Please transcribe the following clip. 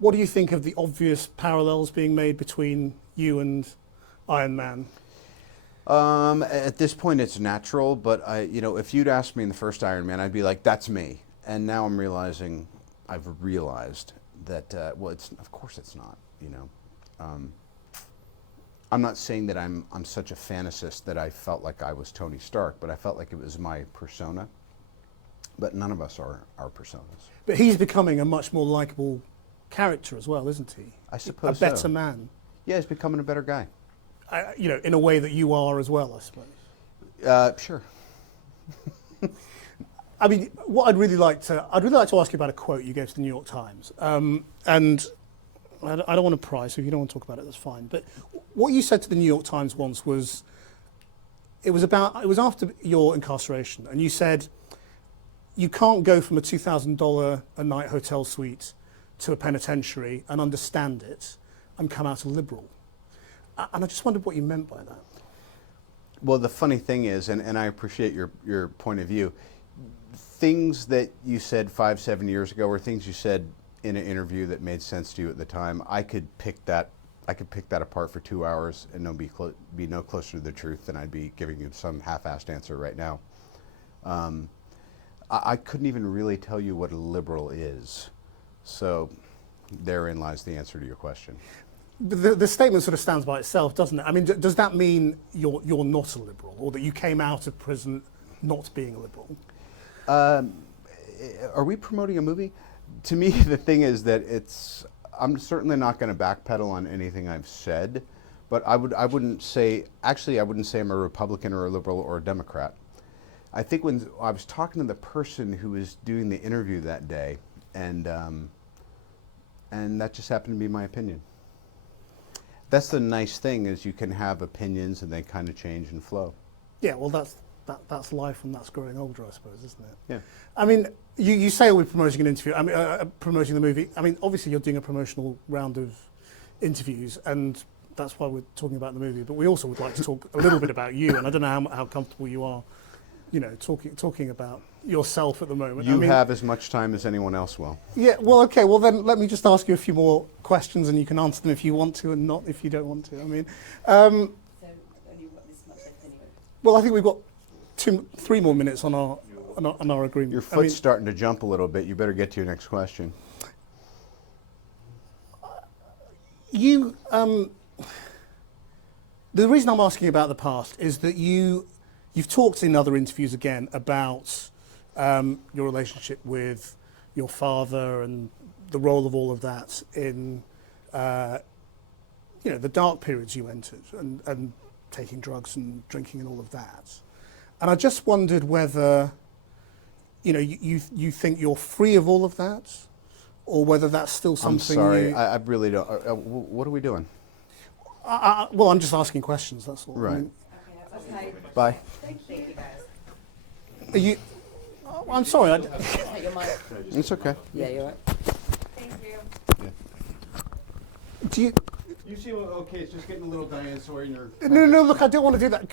what do you think of the obvious parallels being made between you and Iron Man? At this point, it's natural, but if you'd asked me in the first Iron Man, I'd be like, "That's me." And now I'm realizing, I've realized that of course it's not. I'm not saying that I'm such a fantasist that I felt like I was Tony Stark, but I felt like it was my persona. But none of us are our personas. But he's becoming a much more likable character as well, isn't he? I suppose a better so. man. Yeah, he's becoming a better guy. In a way that you are as well, I suppose. Sure. I mean, what I'd really like to ask you about a quote you gave to the New York Times, and I don't want to pry, so if you don't want to talk about it, that's fine. But what you said to the New York Times once was, it was after your incarceration, and you said, you can't go from a $2,000 a night hotel suite to a penitentiary and understand it and come out a liberal. And I just wondered what you meant by that. Well, the funny thing is, and I appreciate your point of view, things that you said 5-7 years ago, or things you said in an interview that made sense to you at the time, I could pick that apart for 2 hours and be no closer to the truth than I'd be giving you some half-assed answer right now. I couldn't even really tell you what a liberal is. So therein lies the answer to your question. The statement sort of stands by itself, doesn't it? I mean, does that mean you're not a liberal, or that you came out of prison not being a liberal? Are we promoting a movie? To me, the thing is that I'm certainly not going to backpedal on anything I've said, but I wouldn't say I'm a Republican or a liberal or a Democrat. I think when I was talking to the person who was doing the interview that day, and that just happened to be my opinion. That's the nice thing, is you can have opinions and they kind of change and flow. Yeah, well, that's life, and that's growing older, I suppose, isn't it? Yeah. I mean, you say we're promoting an interview. I mean, promoting the movie. I mean, obviously you're doing a promotional round of interviews, and that's why we're talking about the movie. But we also would like to talk a little bit about you, and I don't know how comfortable you are, talking about yourself at the moment. You have as much time as anyone else will. Yeah, well, okay, well then let me just ask you a few more questions, and you can answer them if you want to and not if you don't want to. I mean, so only got this much left anyway. Well, I think we've got 3 more minutes on our agreement. Your foot's starting to jump a little bit. You better get to your next question. The reason I'm asking about the past is that you've talked in other interviews again about your relationship with your father and the role of all of that in the dark periods you entered, and taking drugs and drinking and all of that. And I just wondered whether you think you're free of all of that, or whether that's still something. I'm sorry, I really don't. What are we doing? Well, I'm just asking questions, that's all. Right. I mean, Okay. Bye. Thank you, guys. are you? I'm sorry. Take your mic. It's okay. Yeah, you're right. Thank you. Do you? You seem okay. It's just getting a little dinosaur in your. No, look, I don't want to do that.